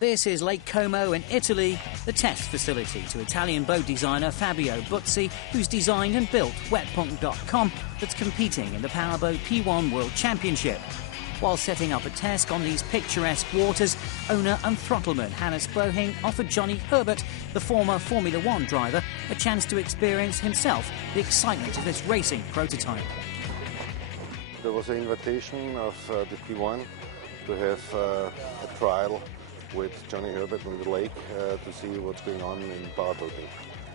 This is Lake Como in Italy, the test facility to Italian boat designer Fabio Buzzi, who's designed and built Wettpunkt.com, that's competing in the Powerboat P1 World Championship. While setting up a test on these picturesque waters, owner and throttleman Hannes Bohing offered Johnny Herbert, the former Formula One driver, a chance to experience himself the excitement of this racing prototype. There was an invitation of the P1 to have a trial with Johnny Herbert on the lake to see what's going on in powerboating.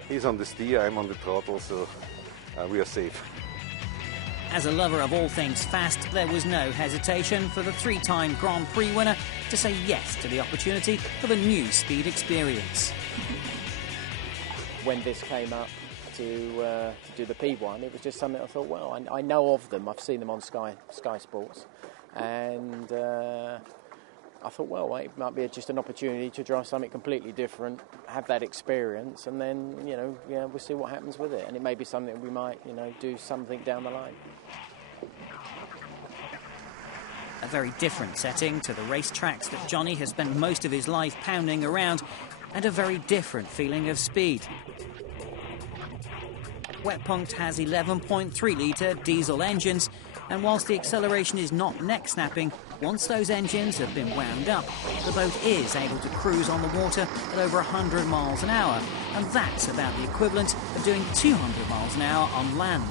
He's on the steer, I'm on the throttle, so we are safe. As a lover of all things fast, there was no hesitation for the three-time Grand Prix winner to say yes to the opportunity of a new speed experience. When this came up to do the P1, it was just something I thought, well, I know of them, I've seen them on Sky Sports, and I thought, well, it might be just an opportunity to drive something completely different, have that experience, and then, we'll see what happens with it. And it may be something we might, do something down the line. A very different setting to the racetracks that Johnny has spent most of his life pounding around, and a very different feeling of speed. Wettpunkt has 11.3-litre diesel engines, and whilst the acceleration is not neck-snapping, once those engines have been wound up, the boat is able to cruise on the water at over 100 miles an hour, and that's about the equivalent of doing 200 miles an hour on land.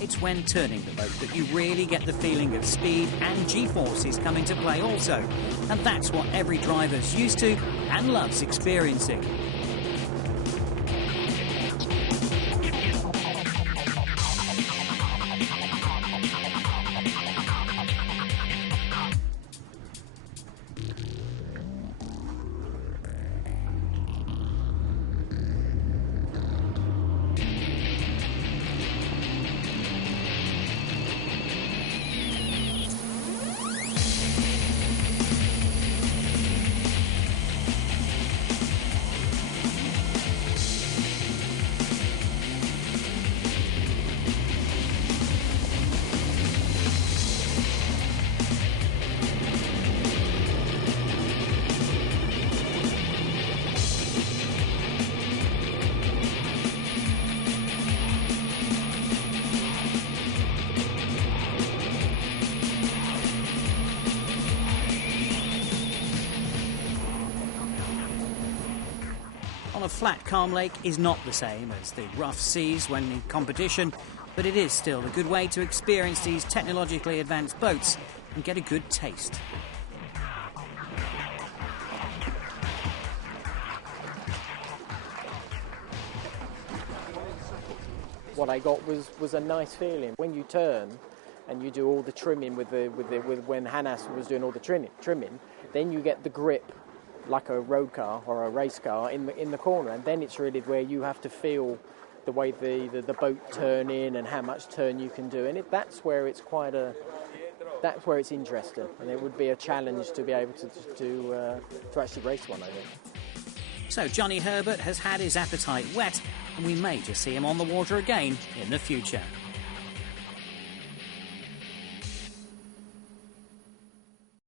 It's when turning the boat that you really get the feeling of speed and G-forces come into play also. And that's what every driver's used to and loves experiencing. On a flat, calm lake is not the same as the rough seas when in competition, but it is still a good way to experience these technologically advanced boats and get a good taste. What I got was a nice feeling. When you turn and you do all the trimming with when Hannes was doing all the trimming, then you get the grip like a road car or a race car in the corner, and then it's really where you have to feel the way the boat turn in and how much turn you can do, and that's where it's interesting, and it would be a challenge to be able to actually race one, I think. So Johnny Herbert has had his appetite whet, and we may just see him on the water again in the future.